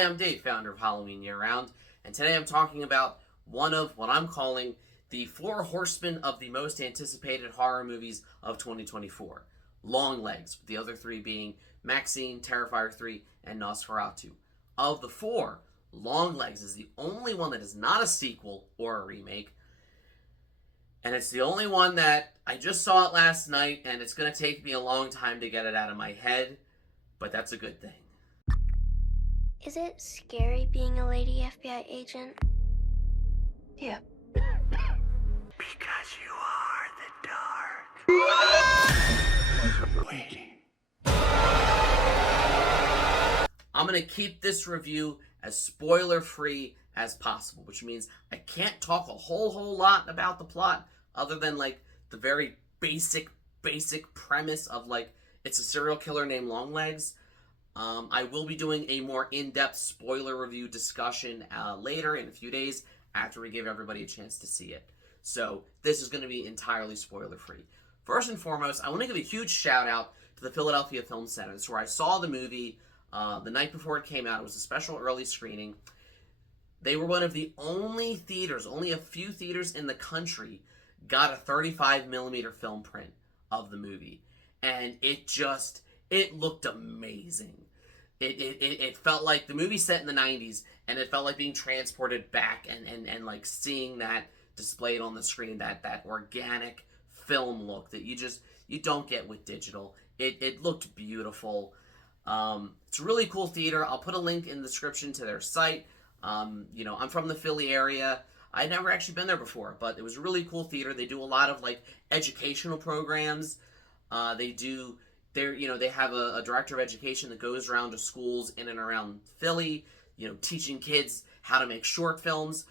Hi, I'm Dave, founder of Halloween Year Round, and today I'm talking about one of what I'm calling the four horsemen of the most anticipated horror movies of 2024. Longlegs, with the other three being Maxine, Terrifier 3, and Nosferatu. Of the four, Longlegs is the only one that is not a sequel or a remake, and it's the only one that I just saw it last night, and it's going to take me a long time to get it out of my head, but that's a good thing. Is it scary being a lady FBI agent? Yeah. Because you are the dark. Waiting. I'm going to keep this review as spoiler-free as possible, which means I can't talk a whole lot about the plot other than, like, the very basic premise of, like, it's a serial killer named Longlegs. I will be doing a more in-depth spoiler review discussion later in a few days after we give everybody a chance to see it. So this is going to be entirely spoiler-free. First and foremost, I want to give a huge shout-out to the Philadelphia Film Center. It's where I saw the movie the night before it came out. It was a special early screening. They were one of the only theaters, only a few theaters in the country got a 35mm film print of the movie. And it looked amazing. It felt like the movie set in the 90s, and it felt like being transported back and like seeing that displayed on the screen, that organic film look that you don't get with digital. It looked beautiful. It's a really cool theater. I'll put a link in the description to their site. I'm from the Philly area. I'd never actually been there before, but it was a really cool theater. They do a lot of like educational programs. They have a director of education that goes around to schools in and around Philly, teaching kids how to make short films.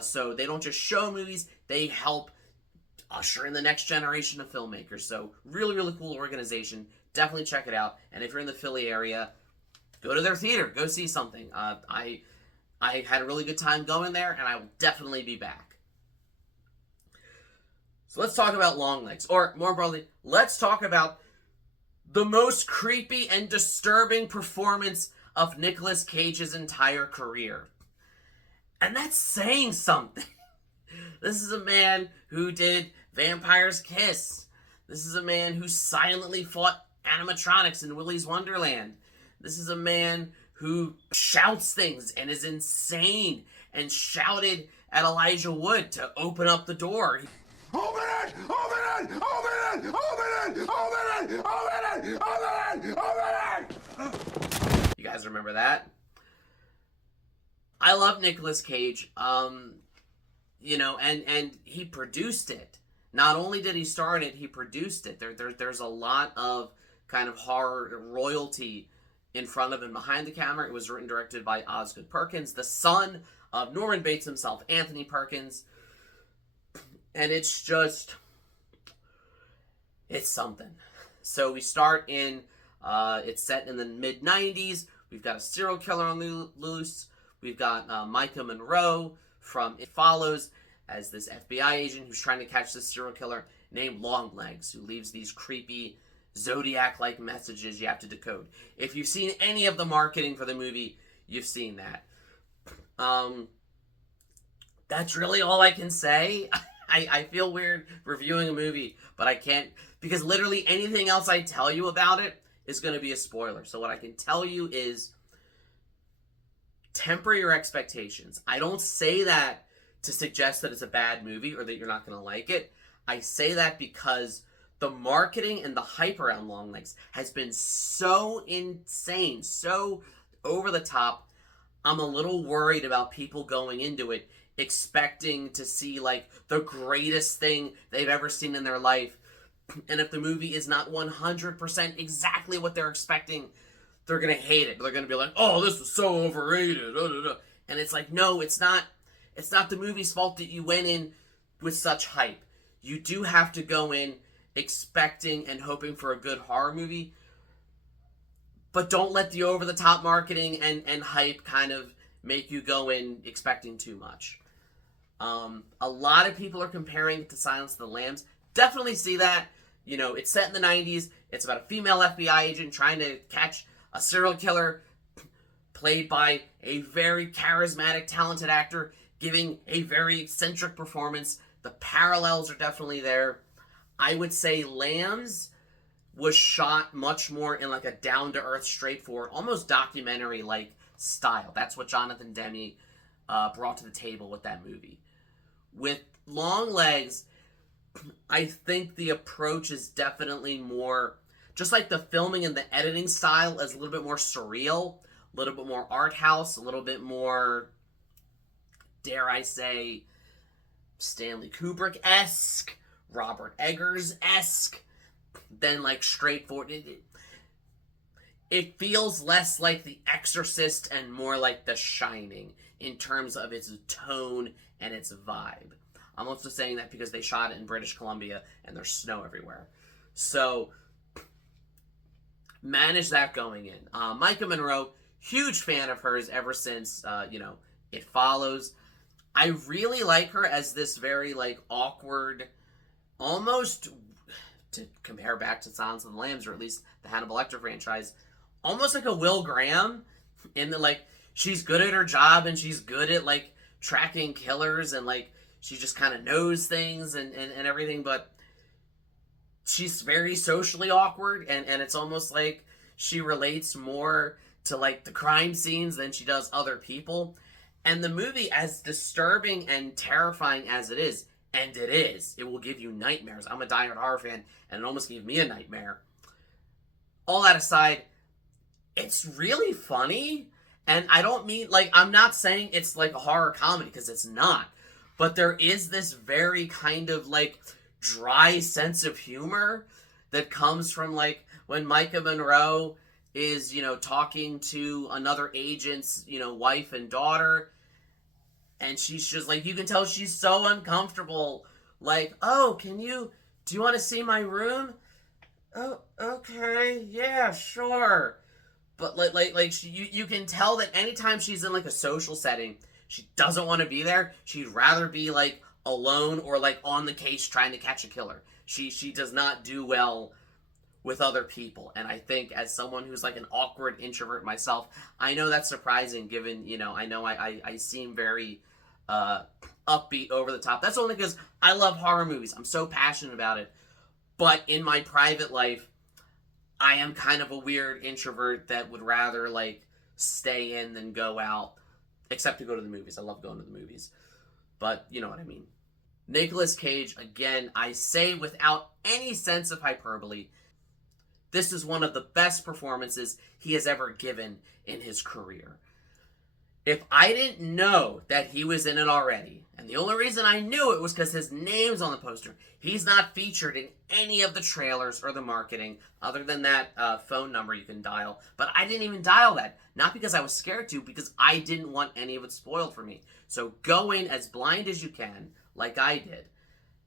So they don't just show movies, they help usher in the next generation of filmmakers. So really, really cool organization. Definitely check it out. And if you're in the Philly area, go to their theater. Go see something. I had a really good time going there, and I will definitely be back. So let's talk about Longlegs. Or, more broadly, let's talk about the most creepy and disturbing performance of Nicolas Cage's entire career. And that's saying something. This is a man who did Vampire's Kiss. This is a man who silently fought animatronics in Willy's Wonderland. This is a man who shouts things and is insane and shouted at Elijah Wood to open up the door. Open it! Open it! Open it! Open it! Open it! Open it! Open it! Open it! You guys remember that? I love Nicolas Cage, and he produced it. Not only did he star in it, he produced it. There's a lot of kind of horror royalty in front of and behind the camera. It was written and directed by Osgood Perkins, the son of Norman Bates himself, Anthony Perkins. And it's something. So we start in, it's set in the mid-90s. We've got a serial killer on the loose. We've got Micah Monroe from It Follows as this FBI agent who's trying to catch this serial killer named Longlegs, who leaves these creepy Zodiac-like messages you have to decode. If you've seen any of the marketing for the movie, you've seen that. That's really all I can say. I feel weird reviewing a movie, but I can't, because literally anything else I tell you about it is going to be a spoiler. So what I can tell you is temper your expectations. I don't say that to suggest that it's a bad movie or that you're not going to like it. I say that because the marketing and the hype around Longlegs has been so insane, so over the top. I'm a little worried about people going into it expecting to see like the greatest thing they've ever seen in their life. And if the movie is not 100% exactly what they're expecting, they're going to hate it. They're going to be like, oh, this was so overrated. And it's like, no, it's not the movie's fault that you went in with such hype. You do have to go in expecting and hoping for a good horror movie, but don't let the over-the-top marketing and hype kind of make you go in expecting too much. A lot of people are comparing it to Silence of the Lambs. Definitely see that. It's set in the 90s. It's about a female FBI agent trying to catch a serial killer played by a very charismatic, talented actor, giving a very eccentric performance. The parallels are definitely there. I would say Lambs was shot much more in like a down-to-earth, straightforward, almost documentary-like style. That's what Jonathan Demme brought to the table with that movie. With Longlegs, I think the approach is definitely more, just like the filming and the editing style is a little bit more surreal, a little bit more art house, a little bit more, dare I say, Stanley Kubrick-esque, Robert Eggers-esque, than like straightforward. It feels less like The Exorcist and more like The Shining in terms of its tone and its vibe. I'm also saying that because they shot it in British Columbia and there's snow everywhere. So, manage that going in. Micah Monroe, huge fan of hers ever since, It Follows. I really like her as this very, like, awkward, almost, to compare back to Silence of the Lambs, or at least the Hannibal Lecter franchise, almost like a Will Graham, in the, like, she's good at her job, and she's good at, like, tracking killers, and, like, she just kind of knows things and everything, but she's very socially awkward, and it's almost like she relates more to, like, the crime scenes than she does other people. And the movie, as disturbing and terrifying as it is, and it will give you nightmares. I'm a diehard horror fan, and it almost gave me a nightmare. All that aside, it's really funny, and I don't mean, like, I'm not saying it's like a horror comedy, because it's not. But there is this very kind of, like, dry sense of humor that comes from, like, when Micah Monroe is, talking to another agent's, wife and daughter, and she's just, like, you can tell she's so uncomfortable. Like, oh, do you want to see my room? Oh, okay, yeah, sure. But, you can tell that anytime she's in, like, a social setting, she doesn't want to be there. She'd rather be, like, alone or, like, on the case trying to catch a killer. She does not do well with other people. And I think as someone who's, like, an awkward introvert myself, I know that's surprising given, I know I seem very upbeat, over the top. That's only because I love horror movies. I'm so passionate about it. But in my private life, I am kind of a weird introvert that would rather, like, stay in than go out. Except to go to the movies. I love going to the movies. But you know what I mean. Nicolas Cage, again, I say without any sense of hyperbole, this is one of the best performances he has ever given in his career. If I didn't know that he was in it already, and the only reason I knew it was because his name's on the poster, he's not featured in any of the trailers or the marketing, other than that phone number you can dial. But I didn't even dial that. Not because I was scared to, because I didn't want any of it spoiled for me. So go in as blind as you can, like I did.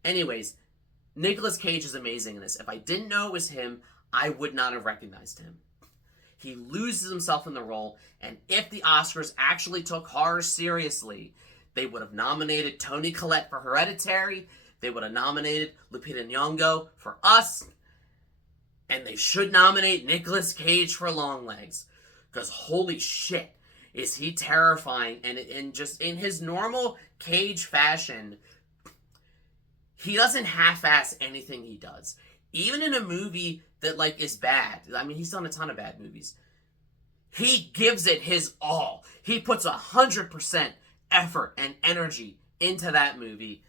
Anyways, Nicolas Cage is amazing in this. If I didn't know it was him, I would not have recognized him. He loses himself in the role, and if the Oscars actually took horror seriously, they would have nominated Toni Collette for Hereditary, they would have nominated Lupita Nyong'o for Us, and they should nominate Nicolas Cage for Longlegs. Because holy shit, is he terrifying, and just in his normal Cage fashion, he doesn't half-ass anything he does. Even in a movie that, like, is bad. I mean, he's done a ton of bad movies. He gives it his all. He puts 100% effort and energy into that movie.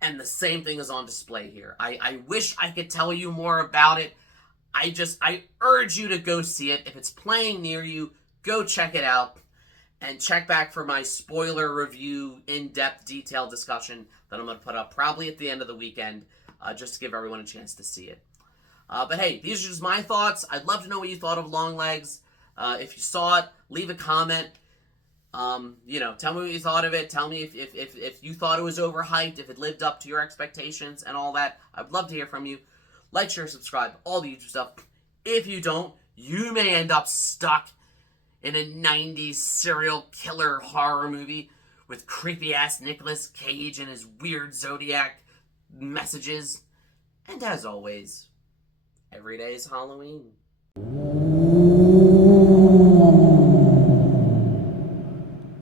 And the same thing is on display here. I wish I could tell you more about it. I urge you to go see it. If it's playing near you, go check it out. And check back for my spoiler review, in-depth, detailed discussion that I'm going to put up probably at the end of the weekend, just to give everyone a chance to see it. But hey, these are just my thoughts. I'd love to know what you thought of Longlegs. If you saw it, leave a comment. Tell me what you thought of it. Tell me if you thought it was overhyped, if it lived up to your expectations and all that. I'd love to hear from you. Like, share, subscribe, all the YouTube stuff. If you don't, you may end up stuck in a 90s serial killer horror movie with creepy-ass Nicolas Cage and his weird Zodiac messages. And as always, every day is Halloween.